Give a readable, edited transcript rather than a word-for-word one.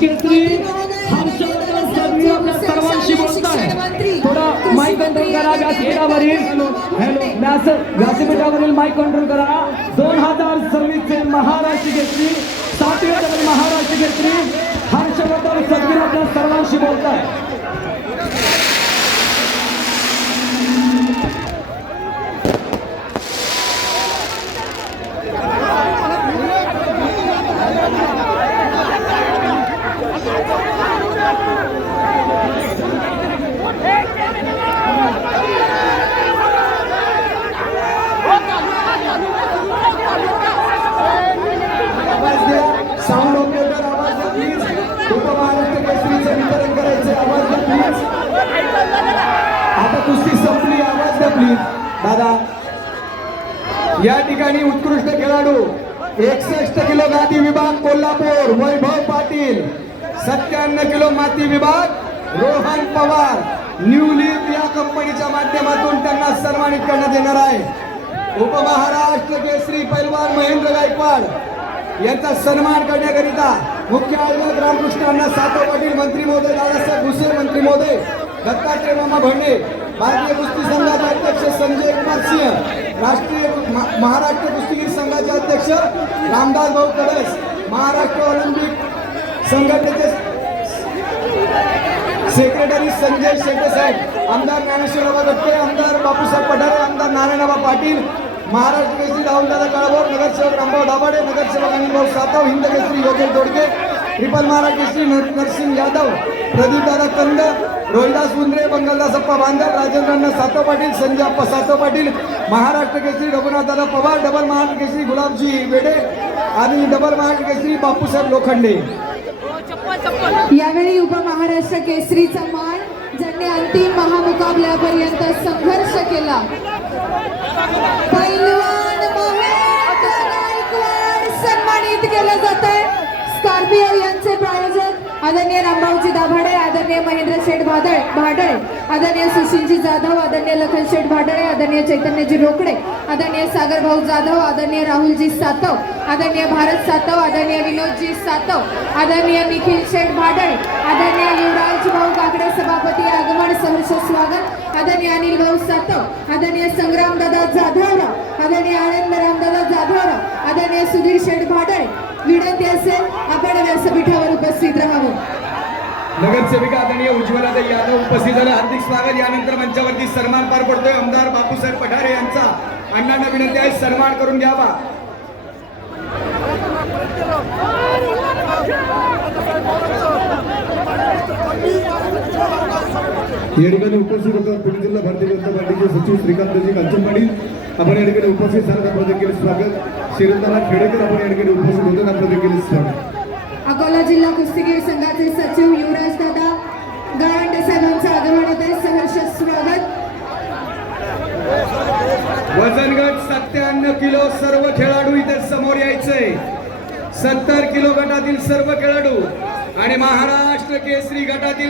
केसरी हर्षवर्धन सदगी आपल्या सर्वांशी बोलताय. थोडा माईक कंट्रोल करा व्यासपीठावरील. व्यासपीठावरील माईक कंट्रोल करा. 2026 चे महाराष्ट्र केसरी 7वे डबल महाराष्ट्र केसरी हर्षवर्धन सदगी आपल्या सर्वांशी बोलताय. साऊंड ऑपरेटर आवाज द्या प्लीज. उपमहाराष्ट्र केसरीचं वितरण करायचे. आवाज द्या प्लीज. आता कुस्ती संपली. आवाज द्या प्लीज. दादा या ठिकाणी उत्कृष्ट खेळाडू 61 किलो गादी विभाग कोल्हापूर वैभव पाटील, 57 किलो माती विभाग रोहन पवार न्यू लीप या कंपनीच्या माध्यमातून त्यांना सन्मानित करण्यात येणार आहे. उपमहाराष्ट्र केसरी पैलवान महेंद्र गायकवाड यांचा सन्मान करण्याकरिता मुख्य आयोजक रामकृष्ण अण्णा सातव पाटील, मंत्री महोदय दादासाहेब भुसे, मंत्री महोदय दत्तात्रय मामा भंडे, भारतीय कुस्ती संघाचे अध्यक्ष संजय कुमार सिंह, राष्ट्रीय महाराष्ट्र कुस्तीगीर संघाचे अध्यक्ष रामदास भाऊ कळस, महाराष्ट्र ऑलिम्पिक संघटनेचे सेक्रेटरी संजय शेटे साहेब, आमदार ज्ञानेश्वरराव गटके, आमदार बापूसाहेब पठारे, आमदार नारायणराव पाटील, महाराष्ट्र केसरी राहुलदादा काळभोर, नगरसेवक रामभाऊ दाभाडे, नगरसेवक अनिलभाऊ सातव, हिंद केसरी योगेश दोडके, ट्रिपल महाराष्ट्र केसरी नरसिंह यादव, प्रदीपदादा कंद, रोहिदास मुंद्रे, बंगालदासप्पा बांधव, राजेंद्र सातव पाटील, संजय अप्पा सातव पाटील, महाराष्ट्र केसरी रघुनाथदादा पवार, डबल महाराष्ट्र केसरी गुलाबजी वेडे आणि डबल महाराष्ट्र केसरी बापूसाहेब लोखंडे. यावेळी उपमहाराष्ट्र केसरीचा मान ज्यांनी अंतिम महामुकाबल्यापर्यंत संघर्ष केला पैलवान महेंद्र गायकवाड सन्मानित केलं जातंय. स्कॉर्पिओ यांचे प्रायोजक आदरणीय रामभाऊजी दाभाडे, आदरणीय महेंद्र शेठ भाडळे, आदरणीय सुशीलजी जाधव, आदरणीय लखन शेठ भाडळे, आदरणीय चैतन्यजी रोकडे, आदरणीय सागर भाऊ जाधव, आदरणीय राहुलजी सातव, आदरणीय भारत सातव, आदरणीय विनोदजी सातव, आदरणीय निखिल शेठ भाडळे, आदरणीय युवराज भाऊ काकडे सभापती आगमन सहर्ष स्वागत, आदरणीय अनिल भाऊ सातव, आदरणीय संग्रामदादा जाधवराव, आदरणीय आनंद रामदादा जाधवराव, आदरणीय सुधीर शेठ भाडळे. विनंती असेल आपण व्यासपीठावर उपस्थित राहावं. नगरसेविका आदरणीय उज्ज्वलाताई यादव उपस्थित झाले. हार्दिक स्वागत. यानंतर मंचावरती सन्मान पार पडतोय आमदार बापूसाहेब पठारे यांचा. अण्णांना विनंती आहे सन्मान करून घ्यावा. या ठिकाणी उपस्थित होतात पुणे जिल्हा भारतीय जनता पार्टीचे सचिव श्रीकांतजी कांचन पाटील. आपण या ठिकाणी उपस्थित झाल्यात. आपलं देखील स्वागत. शिरंदाना खेडेकर आपण या ठिकाणी उपस्थित होतात. आपलं देखील स्वागत. अकोला जिल्हा कुस्तीगीर संघाचे सचिव युवराज दादा गावंडे साहेबांचं आगमन होते. सहर्ष स्वागत. वजन गट 57 किलो सर्व खेळाडू इथे समोर यायचे. 70 किलो गटातील सर्व खेळाडू आणि महाराष्ट्र केसरी गटातील